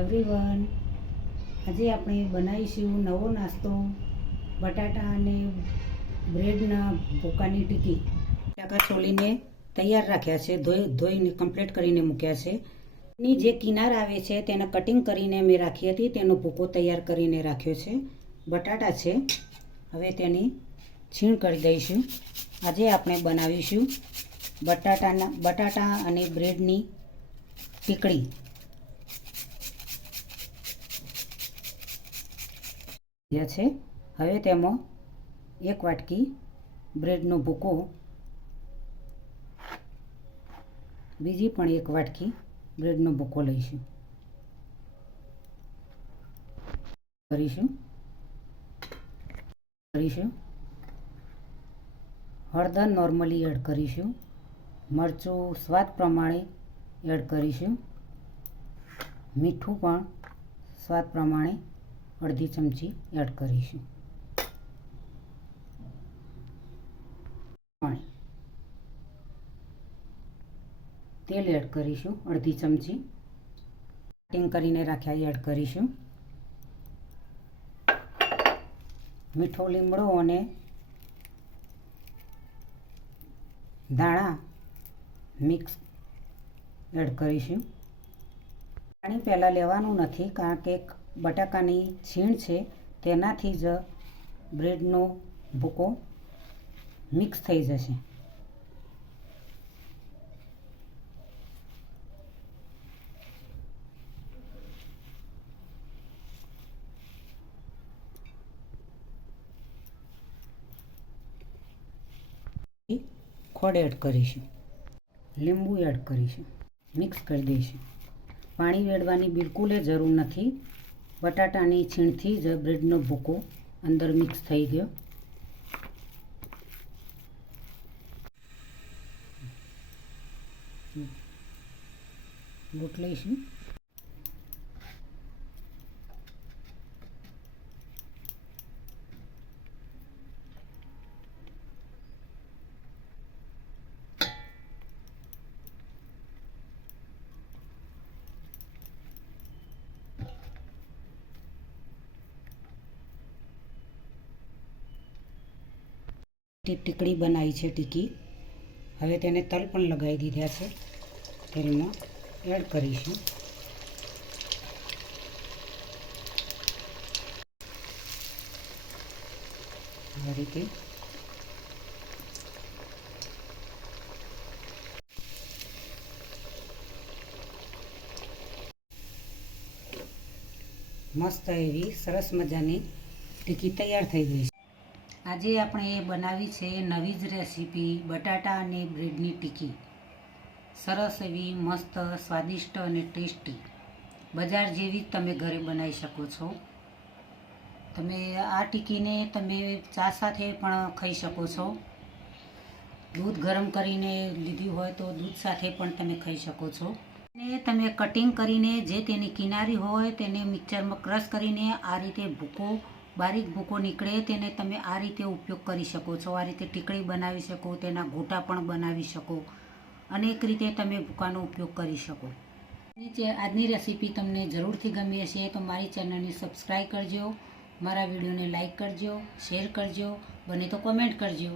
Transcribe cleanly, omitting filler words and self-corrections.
Everyone, આજે આપણે બનાવીશું નવો નાસ્તો, બટાટા અને બ્રેડના ભૂકાની ટીકી. બટાકા છોલીને તૈયાર રાખ્યા છે, ધોઈને કમ્પ્લીટ કરીને મૂક્યા છે. એની જે કિનાર આવે છે તેને કટિંગ કરીને મેં રાખી હતી, તેનો ભૂકો તૈયાર કરીને રાખ્યો છે. બટાટા છે, હવે તેની છીણ કરી દઈશું. આજે આપણે બનાવીશું બટાટા અને બ્રેડની ટીકડી. છે હવે તેમાં એક વાટકી બ્રેડનો ભૂકો, બીજી પણ એક વાટકી બ્રેડનો ભૂકો લઈશું. કરીશું હળદર નોર્મલી એડ કરીશું, મરચું સ્વાદ પ્રમાણે એડ કરીશું, મીઠું પણ સ્વાદ પ્રમાણે અડધી ચમચી એડ કરીશું. તેલ એડ કરીશું અડધી ચમચી, કટિંગ કરીને રાખ્યા એડ કરીશું. મીઠો લીમડો અને ધાણા મિક્સ એડ કરીશું. પાણી પહેલાં લેવાનું નથી, કારણ કે બટાકાની છીણ છે તેનાથી જ બ્રેડનો ભૂકો મિક્સ થઈ જશે. ખોડ એડ કરીશું, લીંબુ એડ કરીશું, મિક્સ કરી દઈશું. પાણી રેડવાની બિલકુલ જરૂર નથી, બટાટાની છીણથી જ બ્રેડનો ભૂકો અંદર મિક્સ થઈ ગયો. લોટ લઈશું. ટીકડી બનાવી છે ટીકી. હવે તેને તલ પણ લગાવી દીધા છે, તેલમાં એડ કરીશું. આ રીતે મસ્ત એવી સરસ મજાની ટીકી તૈયાર થઈ ગઈ છે. આજે આપણે બનાવી છે નવી જ રેસીપી, બટાટા અને બ્રેડની ટીકી. સરસ એવી મસ્ત સ્વાદિષ્ટ અને ટેસ્ટી, બજાર જેવી જ તમે ઘરે બનાવી શકો છો. તમે આ ટીકીને તમે ચા સાથે પણ ખાઈ શકો છો. દૂધ ગરમ કરીને લીધી હોય તો દૂધ સાથે પણ તમે ખાઈ શકો છો. અને તમે કટિંગ કરીને જે તેની કિનારી હોય તેને મિક્સરમાં ક્રશ કરીને આ રીતે બારીક ભૂકો નીકળે તેને તમે આ રીતે ઉપયોગ કરી શકો છો. આ રીતે ટીકડી બનાવી શકો, તેના ગોટા પણ બનાવી શકો, અનેક રીતે તમે ભૂકાનો ઉપયોગ કરી શકો. આજની રેસીપી તમને જરૂરથી ગમી હશે તો મારી ચેનલને સબસ્ક્રાઈબ કરજો, મારા વિડીયોને લાઈક કરજો, શેર કરજો, બને તો કોમેન્ટ કરજો.